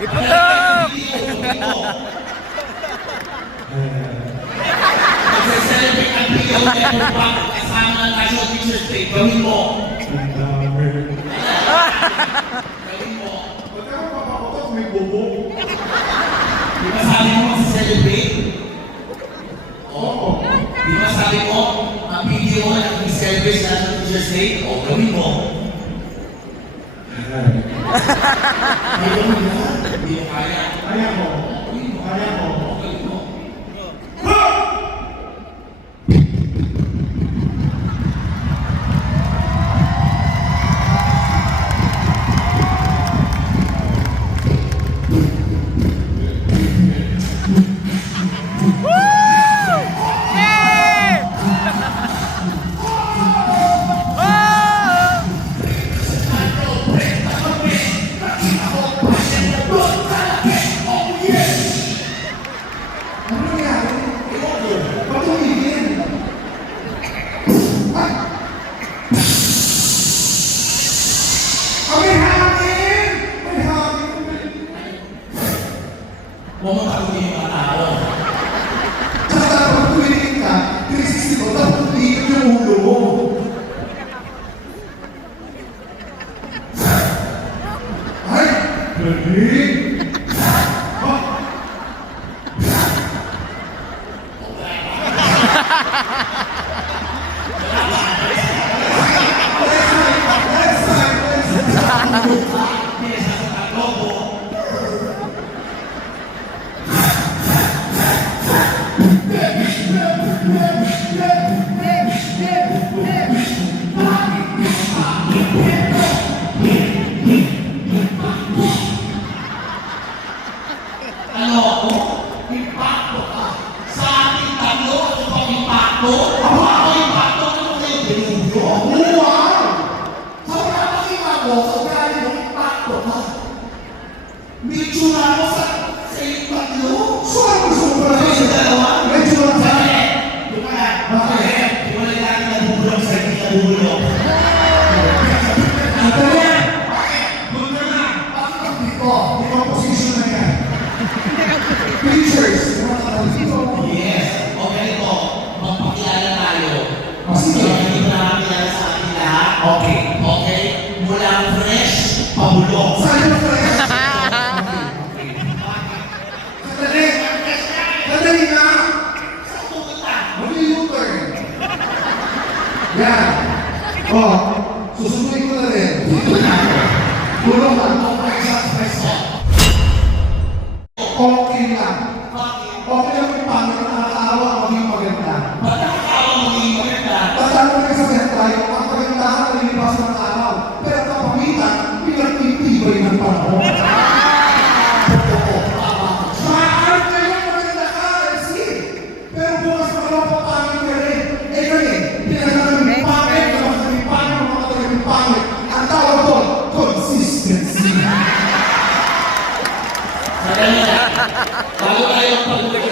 Iputok! Kasama tayo picture tape, gawin mo. Gawin mo. Huwag kang papakotot, may bobo. Diba sabi mo mag-celebrate? Oo. Di ba sabi mo, ang video mo na mag-celebrate sa National Teacher's Day? Oo, gawin mo. Ay, gawin mo. Hindi mo kaya. Kaya mo. Gawin mo, kaya mo. Bago tayo ang pag-uwi.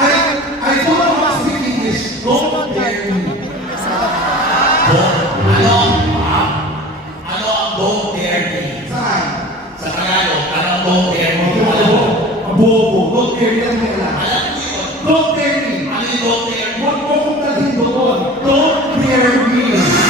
I, I don't want to speak English. Don't dare me. Ano? Ano ang don't dare me? Saan? Sa Tagalog, ano ang don't dare me? Ano? Bobo. Don't dare me ang kailangan. Alam mo yun? Don't dare me. Ano yung don't dare me? Huwag mo kong dalhin doon. Don't dare me.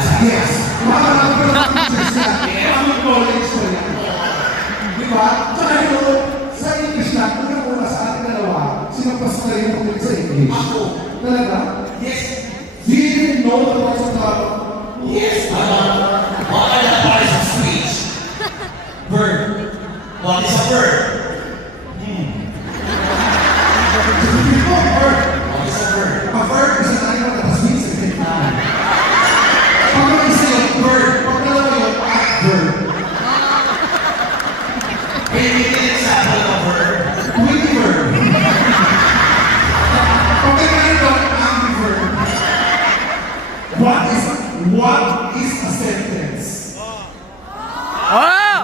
Yes. What is a sentence? Oh! Oh!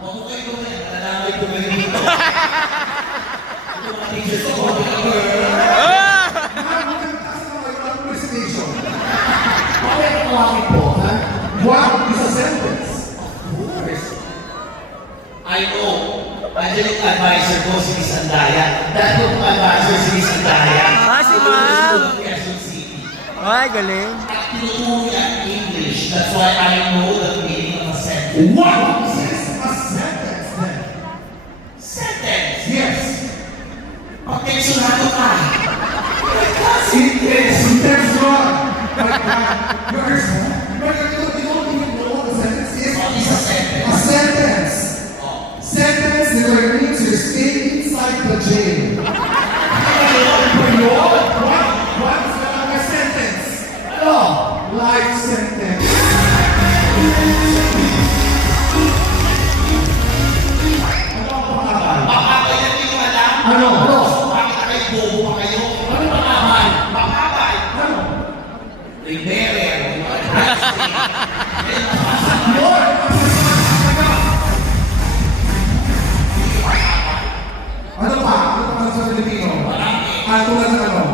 Pamukay ko na yan. Alamay ko na yun. Ito mga teacher ko. What is a sentence? I know. Andiyan yung advisor ko, si Miss Andaya. Dati yung advisor si Miss Andaya. Ah, si Ma'am! Ay, galing tinuturo niya English. That's why I know the meaning of a sentence. What is a sentence then? Sentence? Yes. Patensyonado ka. Sentence. Sentence. Sentence. bobo pa kayo. Ano ba naman? Makabay. Ano? Riberer. Lord! Ano pa? Ano pa sa Pilipino? Ano tulad sa ano?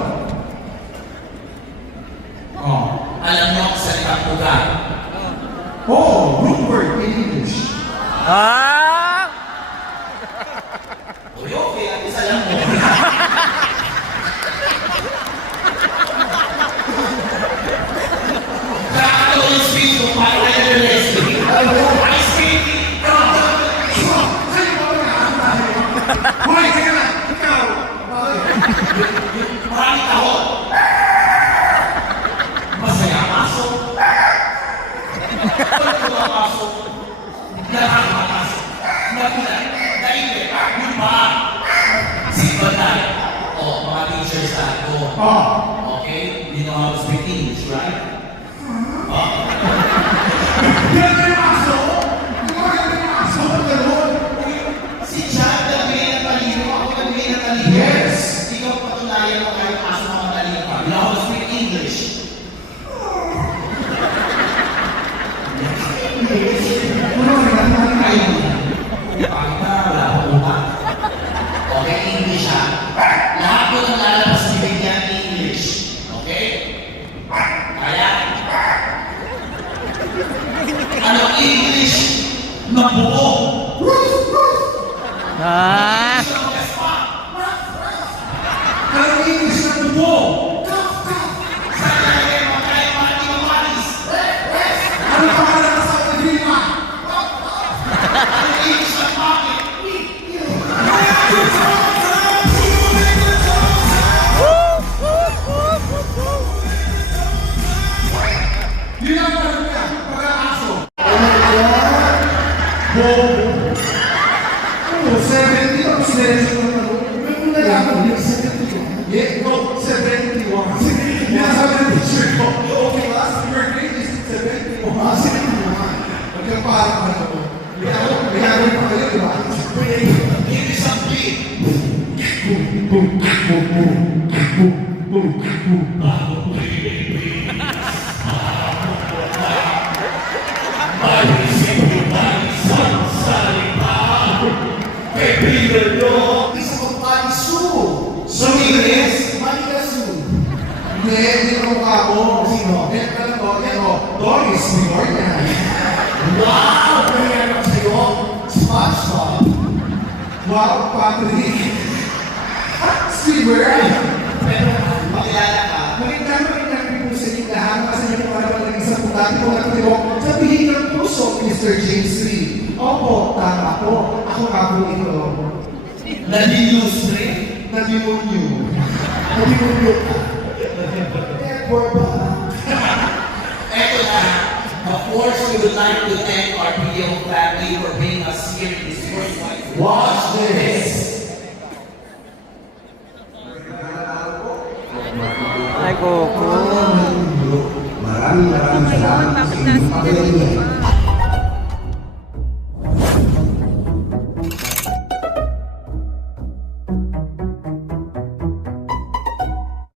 Oh. Alam mo ang salitang puga. Oh, root word in English. Ah! 71. Okay, last year grade is 71. Ah, 71. Magkaparang na ako. Mayroon pa kayo, di ba? It is a beat. Boom, boom, boom, boom, boom, boom, boom, boom. Patrick. Stever. Pero, makilala ka. Maganda yung namin po sa inyo lahat kasi ko naman naging sa putati ko na ko sabihin ng puso, Mr. James Lee. Opo, tama po. Ako nga po ito. Nadilustre? Nadimonyo. Nadimonyo ka. Therefore ba? Eto na. Of course, we would like to thank our PO family for bringing us here in this first one. Watch ハハハハ!